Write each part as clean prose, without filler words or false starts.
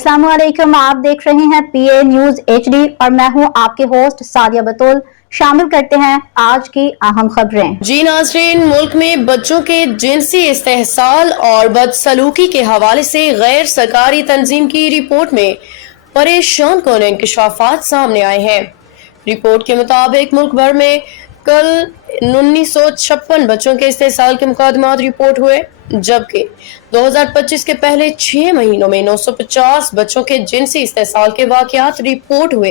अस्सलाम वालेकुम, आप देख रहे हैं PA न्यूज HD और मैं हूं आपके होस्ट सादिया बतूल। शामिल करते हैं आज की अहम खबरें। जी नाज़रीन, मुल्क में बच्चों के जिनसी इस्तेहसाल और बदसलूकी के हवाले से गैर सरकारी तंजीम की रिपोर्ट में परेशान कौन इंकशाफात सामने आए हैं। रिपोर्ट के मुताबिक मुल्क भर में कल 1956 बच्चों के इस्तेहसाल के मुकदमात रिपोर्ट हुए, जबकि 2025 के पहले 6 महीनों में 950 बच्चों के जिनसी इस्तेहसाल के वाक़यात रिपोर्ट हुए।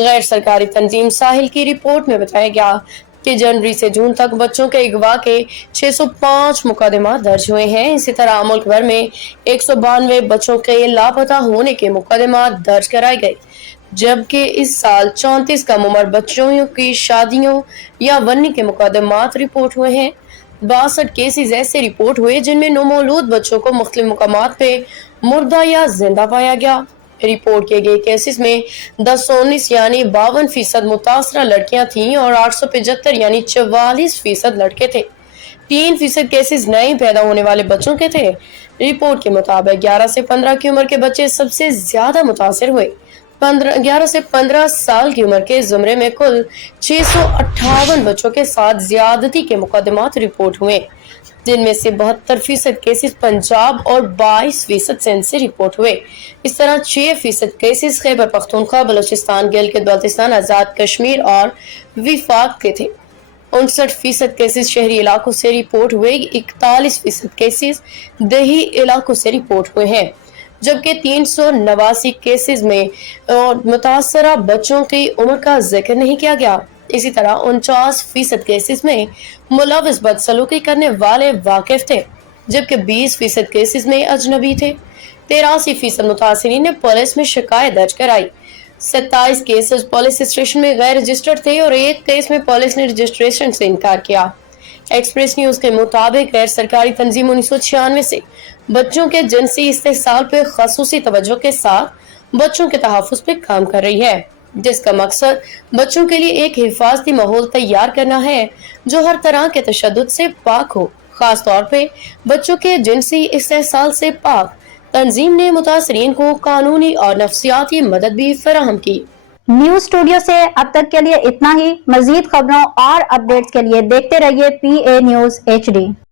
गैर सरकारी तंजीम साहिल की रिपोर्ट में बताया गया कि जनवरी से जून तक बच्चों के अगवा के 605 मुकदमा दर्ज हुए हैं। इसी तरह मुल्क भर में 192 बच्चों के लापता होने के मुकदमा दर्ज कराए गए, जबकि इस साल 34 कम उम्र बच्चों की शादियों या वन्नी के मुकदमात रिपोर्ट हुए हैं। 62 केसेस ऐसे रिपोर्ट हुए जिनमें नौमौलूद बच्चों को मुख्तलिफ मुकामात पे मुर्दा या जिंदा पाया गया। रिपोर्ट किए गए केसेस में 1019 यानी 52% मुतासरा लड़कियां थीं और 875 यानी 44% लड़के थे। 3% केसेस नए पैदा होने वाले बच्चों के थे। रिपोर्ट के मुताबिक 11 से 15 की उम्र के बच्चे सबसे ज्यादा मुतासर हुए। 11 से 15 साल की उम्र के जुमरे में कुल 658 बच्चों के साथ ज्यादती के मुकदमात रिपोर्ट हुए, जिनमें से 72% केसेस पंजाब और 22% सिंध से रिपोर्ट हुए। इस तरह 6% केसेस खैबर पख्तूनख्वा, बलूचिस्तान, गिलगित बाल्टिस्तान, आजाद कश्मीर और विफाक के थे। 59% केसेस शहरी इलाकों से रिपोर्ट हुए। 41% केसेस दही इलाकों से रिपोर्ट हुए हैं, जबकि 389 केसेस में मुतासरा बच्चों की उम्र का जिक्र नहीं किया गया। इसी तरह 49% केसेस में मुलविस बदसलूकी करने वाले वाकिफ थे, जबकि 20% केसेस में अजनबी थे। 83% मुतासरीन ने पुलिस में शिकायत दर्ज कराई। 27 केसेस पुलिस स्टेशन में गैर रजिस्टर्ड थे और एक केस में पुलिस ने रजिस्ट्रेशन से इनकार किया। एक्सप्रेस न्यूज के मुताबिक गैर सरकारी तंजीम 1996 से बच्चों के जिनसी इस्तेहसाल पे खसूसी तवज्जो के साथ बच्चों के तहफ़्फ़ुज़ पे काम कर रही है, जिसका मकसद बच्चों के लिए एक हिफाजती माहौल तैयार करना है जो हर तरह के तशद्दुद से पाक हो, खास तौर पे बच्चों के जिनसी इस्तेहसाल से पाक। तंजीम ने मुतासरीन को कानूनी और नफ्सियाती मदद भी फराहम की। न्यूज स्टूडियो से अब तक के लिए इतना ही। मजीद खबरों और अपडेट्स के लिए देखते रहिए PA न्यूज HD।